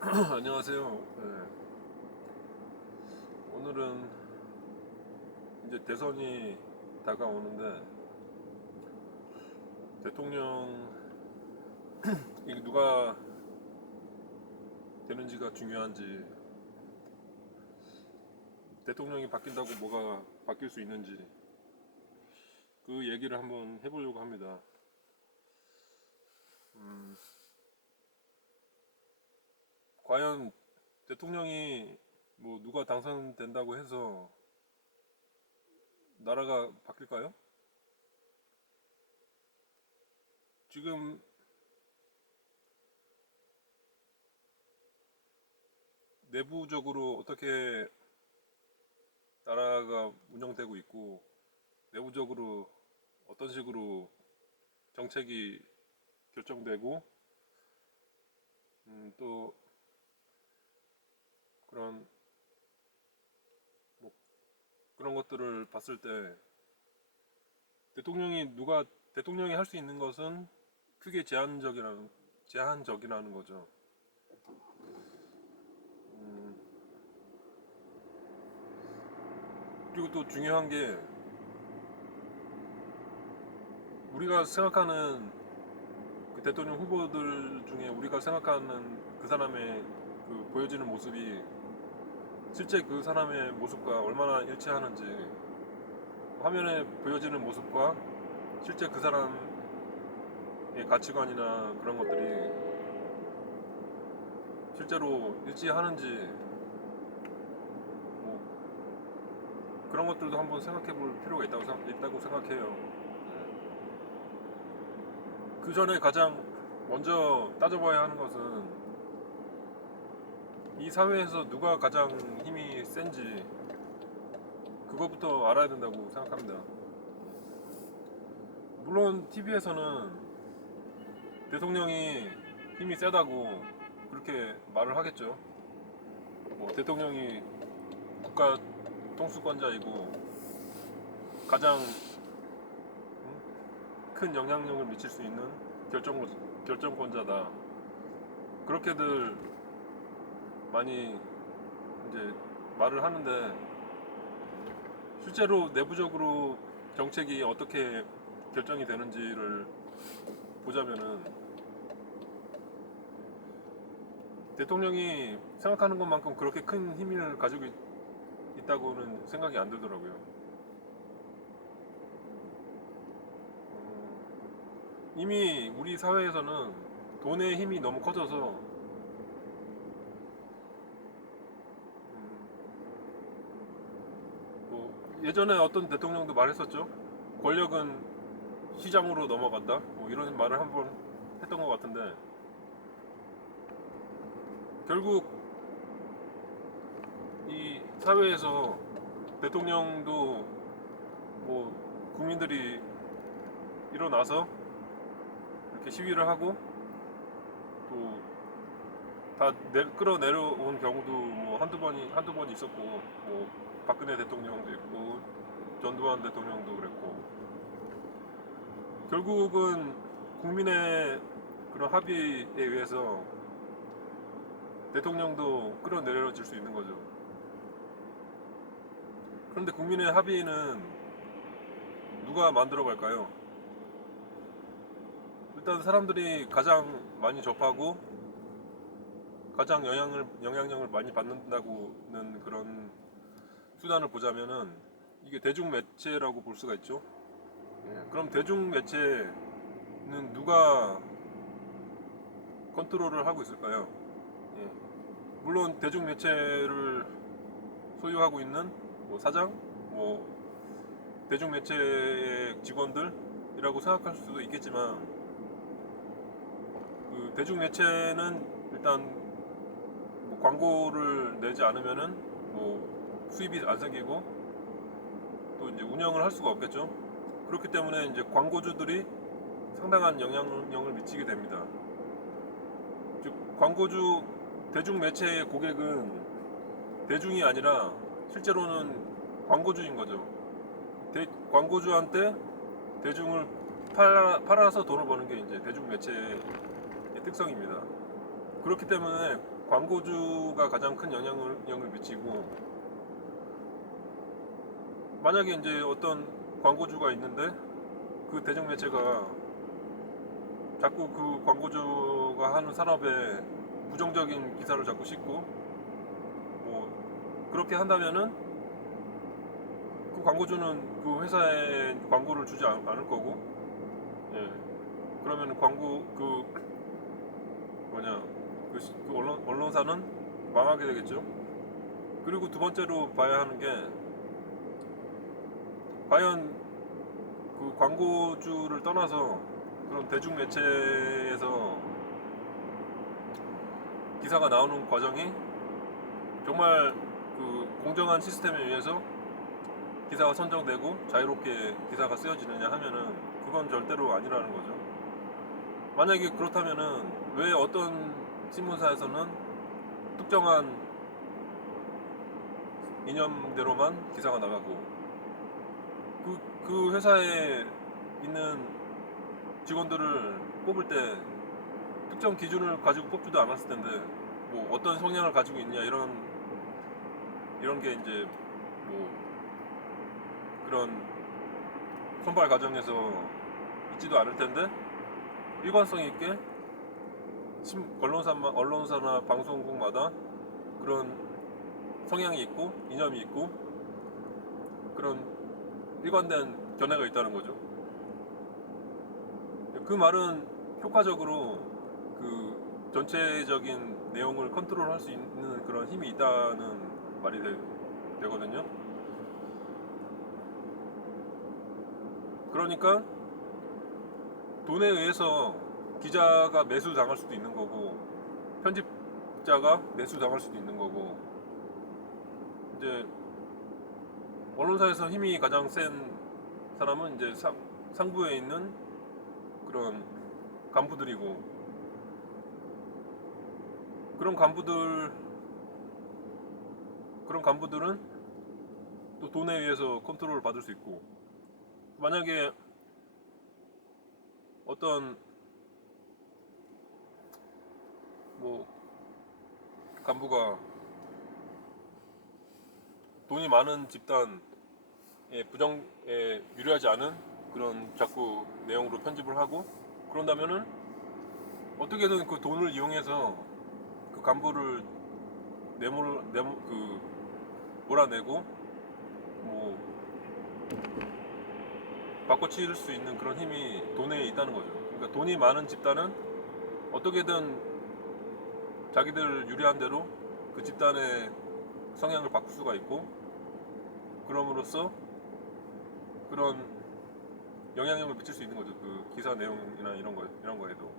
안녕하세요. 네, 오늘은 이제 대선이 다가오는데 대통령 이 누가 되는지가 중요한지, 대통령이 바뀐다고 뭐가 바뀔 수 있는지 그 얘기를 한번 해보려고 합니다. 과연 대통령이 뭐 누가 당선된다고 해서 나라가 바뀔까요? 지금 내부적으로 어떻게 나라가 운영되고 있고, 내부적으로 어떤 식으로 정책이 결정되고, 또 그런 뭐 그런 것들을 봤을 때 대통령이 할 수 있는 것은 크게 제한적이라는 거죠. 음, 그리고 또 중요한 게, 우리가 생각하는 그 대통령 후보들 중에 우리가 생각하는 그 사람의 그 보여지는 모습이 실제 그 사람의 모습과 얼마나 일치하는지, 화면에 보여지는 모습과 실제 그 사람의 가치관이나 그런 것들이 실제로 일치하는지, 뭐 그런 것들도 한번 생각해 볼 필요가 있다고 생각해요. 그 전에 가장 먼저 따져봐야 하는 것은 이 사회에서 누가 가장 힘이 센지, 그것부터 알아야 된다고 생각합니다. 물론 TV에서는 대통령이 힘이 세다고 그렇게 말을 하겠죠. 뭐 대통령이 국가 통수권자이고 가장 큰 영향력을 미칠 수 있는 결정권자다. 그렇게들 많이 이제 말을 하는데, 실제로 내부적으로 정책이 어떻게 결정이 되는지를 보자면은 대통령이 생각하는 것만큼 그렇게 큰 힘을 가지고 있다고는 생각이 안 들더라고요. 이미 우리 사회에서는 돈의 힘이 너무 커져서, 뭐 예전에 어떤 대통령도 말했었죠. 권력은 시장으로 넘어간다. 뭐 이런 말을 한번 했던 것 같은데, 결국 이 사회에서 대통령도 뭐 국민들이 일어나서 이렇게 시위를 하고 또 다 끌어내려온 경우도 뭐 한두 번 있었고, 뭐 박근혜 대통령도 있고 전두환 대통령도 그랬고, 결국은 국민의 그런 합의에 의해서 대통령도 끌어내려질 수 있는 거죠. 그런데 국민의 합의는 누가 만들어 갈까요? 일단 사람들이 가장 많이 접하고 가장 영향력을 많이 받는다고는 그런 수단을 보자면은 이게 대중매체라고 볼 수가 있죠. 그럼 대중매체는 누가 컨트롤을 하고 있을까요? 예. 물론 대중매체를 소유하고 있는 뭐 사장, 뭐 대중매체의 직원들이라고 생각할 수도 있겠지만, 그 대중매체는 일단 뭐 광고를 내지 않으면은 뭐 수입이 안 생기고 또 이제 운영을 할 수가 없겠죠. 그렇기 때문에 이제 광고주들이 상당한 영향력을 미치게 됩니다. 즉 광고주 대중매체의 고객은 대중이 아니라 실제로는 광고주인 거죠. 광고주한테 대중을 팔아서 돈을 버는 게 이제 대중매체의 특성입니다. 그렇기 때문에 광고주가 가장 큰 영향을 미치고, 만약에 이제 어떤 광고주가 있는데 그 대중매체가 자꾸 그 광고주가 하는 산업에 부정적인 기사를 자꾸 싣고 뭐 그렇게 한다면은 그 광고주는 그 회사에 광고를 주지 않을 거고, 예, 그러면 광고 그 뭐냐 그 언론사는 망하게 되겠죠. 그리고 두 번째로 봐야 하는 게, 과연 그 광고주를 떠나서 그런 대중매체에서 기사가 나오는 과정이 정말 그 공정한 시스템에 의해서 기사가 선정되고 자유롭게 기사가 쓰여지느냐 하면은 그건 절대로 아니라는 거죠. 만약에 그렇다면은 왜 어떤 신문사에서는 특정한 이념대로만 기사가 나가고, 그 회사에 있는 직원들을 뽑을 때 특정 기준을 가지고 뽑지도 않았을 텐데 뭐 어떤 성향을 가지고 있냐 이런 게 이제 뭐 그런 선발 과정에서 있지도 않을 텐데, 일관성 있게 언론사나 방송국마다 그런 성향이 있고 이념이 있고 그런 일관된 견해가 있다는 거죠. 그 말은 효과적으로 그 전체적인 내용을 컨트롤할 수 있는 그런 힘이 있다는 말이 되거든요. 그러니까 돈에 의해서 기자가 매수당할 수도 있는 거고, 편집자가 매수당할 수도 있는 거고, 이제 언론사에서 힘이 가장 센 사람은 이제 상부에 있는 그런 간부들이고, 그런 간부들은 또 돈에 의해서 컨트롤을 받을 수 있고, 만약에 어떤 뭐 간부가 돈이 많은 집단에 유리하지 않은 그런 자꾸 내용으로 편집을 하고 그런다면은 어떻게든 그 돈을 이용해서 그 간부를 몰아내고 뭐 바꿔치울 수 있는 그런 힘이 돈에 있다는 거죠. 그러니까 돈이 많은 집단은 어떻게든 자기들 유리한 대로 그 집단의 성향을 바꿀 수가 있고, 그럼으로써 그런 영향력을 미칠 수 있는 거죠. 그 기사 내용이나 이런 거에도.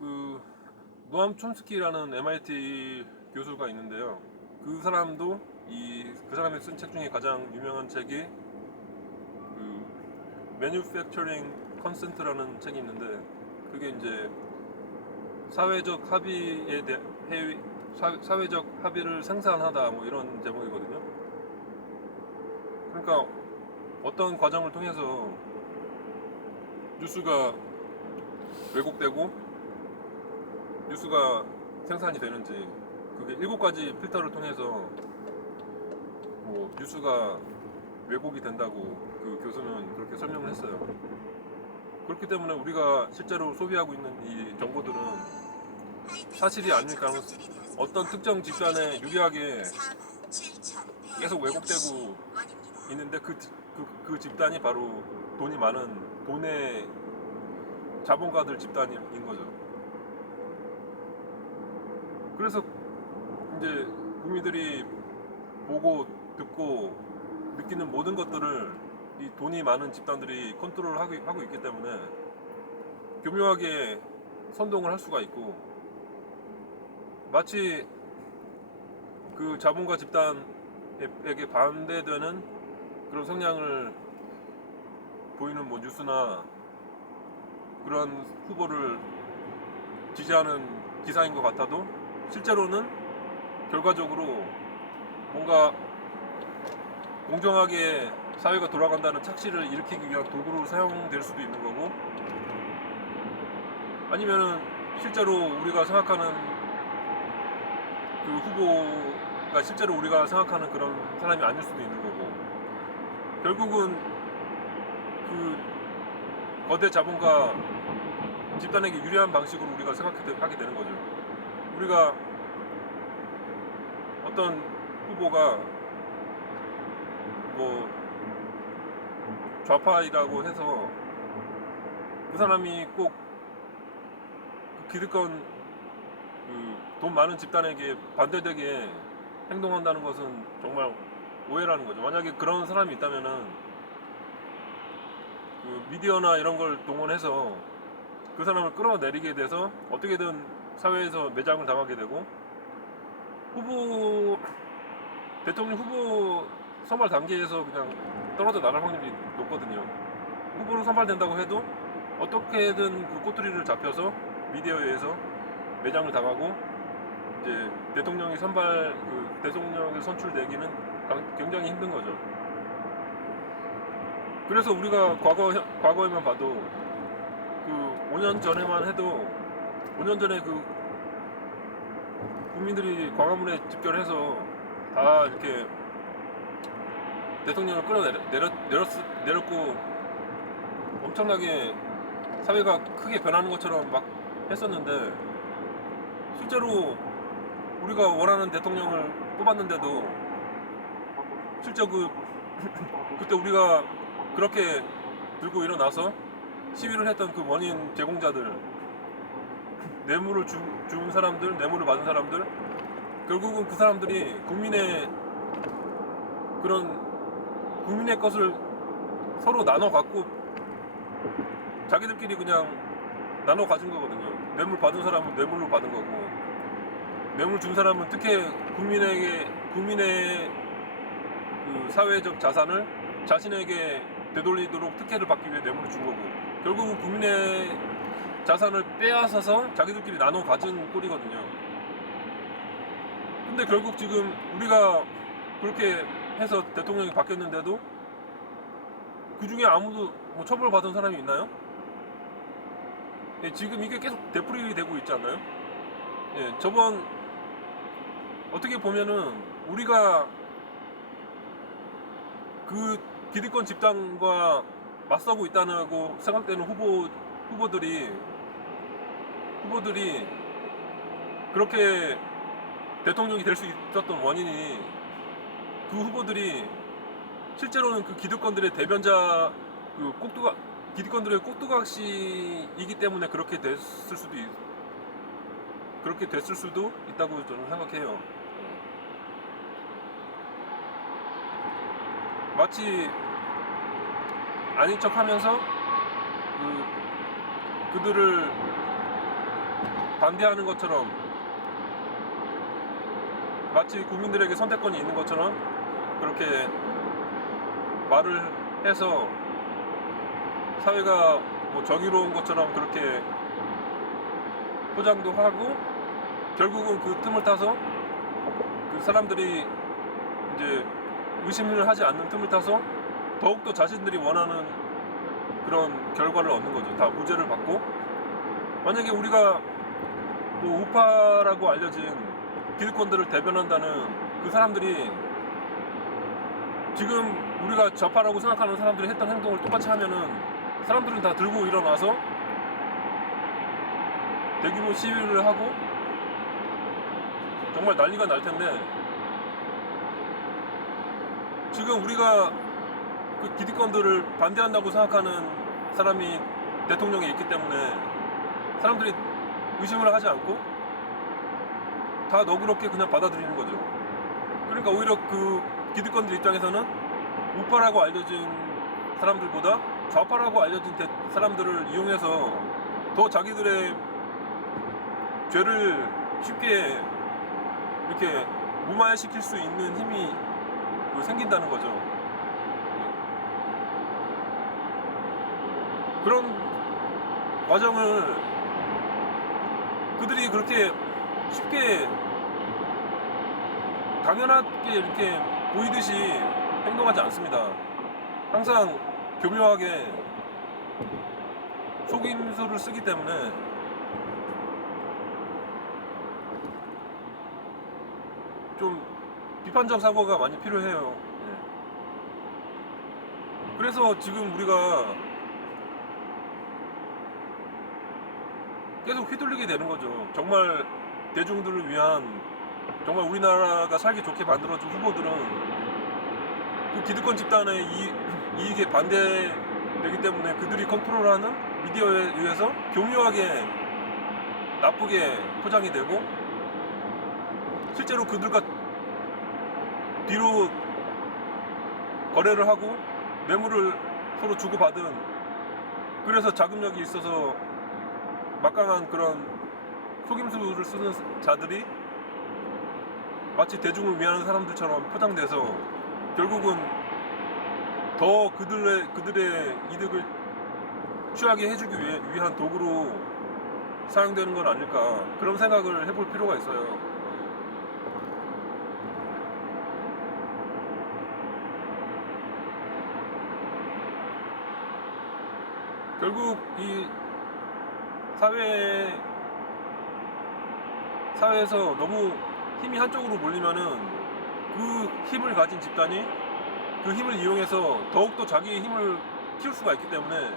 그 노암 촘스키라는 MIT 교수가 있는데요. 그 사람도 그 사람이 쓴 책 중에 가장 유명한 책이 그 Manufacturing Consent라는 책이 있는데, 그게 이제 사회적 합의를 생산하다 뭐 이런 제목이거든요. 그러니까 어떤 과정을 통해서 뉴스가 왜곡되고 뉴스가 생산이 되는지, 그게 7가지 필터를 통해서 뭐 뉴스가 왜곡이 된다고 그 교수는 그렇게 설명을 했어요. 그렇기 때문에 우리가 실제로 소비하고 있는 이 정보들은 사실이 아닐 가능성이, 어떤 특정 집단에 유리하게 계속 왜곡되고 있는데 그 집단이 바로 돈이 많은 돈의 자본가들 집단인 거죠. 그래서 이제 국민들이 보고 듣고 느끼는 모든 것들을 이 돈이 많은 집단들이 컨트롤을 하고 있기 때문에 교묘하게 선동을 할 수가 있고, 마치 그 자본가 집단에게 반대되는 그런 성향을 보이는 뭐 뉴스나 그런 후보를 지지하는 기사인 것 같아도 실제로는 결과적으로 뭔가 공정하게 사회가 돌아간다는 착시를 일으키기 위한 도구로 사용될 수도 있는 거고, 아니면은 실제로 우리가 생각하는 그 후보가 실제로 우리가 생각하는 그런 사람이 아닐 수도 있는 거고, 결국은 그 거대 자본과 집단에게 유리한 방식으로 우리가 생각하게 되는 거죠. 우리가 어떤 후보가 뭐 좌파이라고 해서 그 사람이 꼭 그 기득권 돈 많은 집단에게 반대되게 행동한다는 것은 정말 오해라는 거죠. 만약에 그런 사람이 있다면은 그 미디어나 이런 걸 동원해서 그 사람을 끌어내리게 돼서 어떻게든 사회에서 매장을 당하게 되고, 대통령 후보 선발 단계에서 그냥 떨어져 나갈 확률이 높거든요. 후보로 선발된다고 해도 어떻게든 그 꼬투리를 잡혀서 미디어에 의해서 매장을 당하고, 이제 대통령이 대통령에 선출되기는 굉장히 힘든 거죠. 그래서 우리가 과거에만 봐도 그 5년 전에만 해도 5년 전에 그 국민들이 광화문에 집결해서 다 이렇게 대통령을 끌어내렸고 엄청나게 사회가 크게 변하는 것처럼 막 했었는데, 실제로 우리가 원하는 대통령을 뽑았는데도 실제 그때 우리가 그렇게 들고 일어나서 시위를 했던 그 원인 제공자들, 뇌물을 준 사람들, 뇌물을 받은 사람들, 결국은 그 사람들이 국민의 것을 서로 나눠 갖고 자기들끼리 그냥 나눠 가진 거거든요. 뇌물 받은 사람은 뇌물로 받은 거고, 뇌물 준 사람은 특히 국민의 그 사회적 자산을 자신에게 되돌리도록 특혜를 받기 위해 뇌물을 준 거고, 결국은 국민의 자산을 빼앗아서 자기들끼리 나눠 가진 꼴이거든요. 근데 결국 지금 우리가 그렇게 해서 대통령이 바뀌었는데도 그 중에 아무도 뭐 처벌받은 사람이 있나요? 예, 지금 이게 계속 되풀이 되고 있지 않나요? 예, 저번 어떻게 보면은 우리가 그 기득권 집단과 맞서고 있다고 생각되는 후보들이 그렇게 대통령이 될 수 있었던 원인이, 그 후보들이 실제로는 그 기득권들의 대변자, 기득권들의 꼭두각시이기 때문에 그렇게 됐을 수도 있다고 저는 생각해요. 마치 아닌 척하면서 그들을 반대하는 것처럼, 마치 국민들에게 선택권이 있는 것처럼 그렇게 말을 해서 사회가 뭐 정의로운 것처럼 그렇게 포장도 하고, 결국은 그 틈을 타서 그 사람들이 이제 의심을 하지 않는 틈을 타서 더욱더 자신들이 원하는 그런 결과를 얻는 거죠. 다 무죄를 받고. 만약에 우리가 뭐 우파라고 알려진 기득권들을 대변한다는 그 사람들이 지금 우리가 좌파라고 생각하는 사람들이 했던 행동을 똑같이 하면은 사람들은 다 들고 일어나서 대규모 시위를 하고 정말 난리가 날 텐데, 지금 우리가 그 기득권들을 반대한다고 생각하는 사람이 대통령에 있기 때문에 사람들이 의심을 하지 않고 다 너그럽게 그냥 받아들이는 거죠. 그러니까 오히려 그 기득권들 입장에서는 우파라고 알려진 사람들보다 좌파라고 알려진 사람들을 이용해서 더 자기들의 죄를 쉽게 이렇게 무마시킬 수 있는 힘이 생긴다는 거죠. 그런 과정을 그들이 그렇게 쉽게 당연하게 이렇게 보이듯이 행동하지 않습니다. 항상 교묘하게 속임수를 쓰기 때문에 좀 비판적 사고가 많이 필요해요. 예. 그래서 지금 우리가 계속 휘둘리게 되는 거죠. 정말 대중들을 위한, 정말 우리나라가 살기 좋게 만들어준 후보들은 그 기득권 집단의 이익에 반대되기 때문에 그들이 컨트롤하는 미디어에 의해서 교묘하게 나쁘게 포장이 되고, 실제로 그들과 뒤로 거래를 하고 뇌물을 서로 주고받은, 그래서 자금력이 있어서 막강한 그런 속임수를 쓰는 자들이 마치 대중을 위하는 사람들처럼 포장돼서 결국은 더 그들의 이득을 취하게 해주기 위한 도구로 사용되는 건 아닐까, 그런 생각을 해볼 필요가 있어요. 결국 이 사회에서 너무 힘이 한쪽으로 몰리면은 그 힘을 가진 집단이 그 힘을 이용해서 더욱더 자기의 힘을 키울 수가 있기 때문에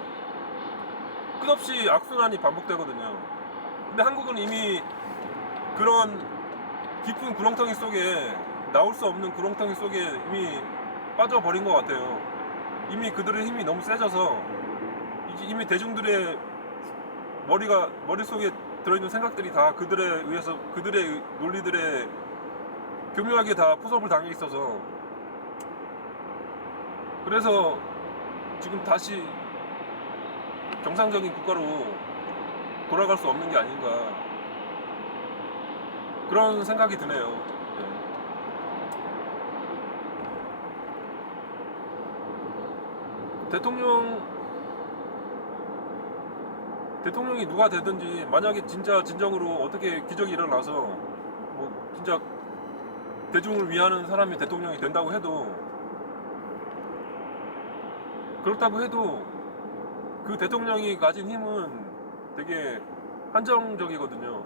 끝없이 악순환이 반복되거든요. 근데 한국은 이미 그런 깊은 구렁텅이 속에, 나올 수 없는 구렁텅이 속에 이미 빠져버린 것 같아요. 이미 그들의 힘이 너무 세져서 이미 대중들의 머릿속에 들어있는 생각들이 다 그들에 의해서, 그들의 논리들에 교묘하게 다 포섭을 당해 있어서, 그래서 지금 다시 정상적인 국가로 돌아갈 수 없는 게 아닌가, 그런 생각이 드네요. 네. 대통령이 누가 되든지, 만약에 진짜 진정으로 어떻게 기적이 일어나서 뭐 진짜 대중을 위하는 사람이 대통령이 된다고 해도, 그렇다고 해도 그 대통령이 가진 힘은 되게 한정적이거든요.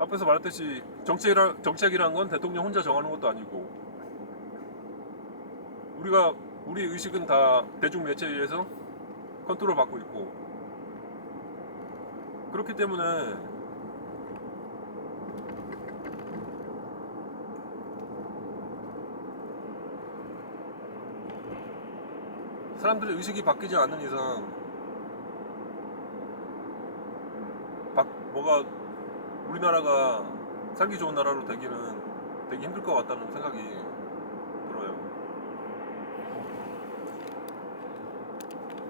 앞에서 말했듯이 정책이란 건 대통령 혼자 정하는 것도 아니고, 우리 의식은 다 대중 매체에 의해서 컨트롤 받고 있고, 그렇기 때문에 사람들의 의식이 바뀌지 않는 이상 뭐가 우리나라가 살기 좋은 나라로 되기 힘들 것 같다는 생각이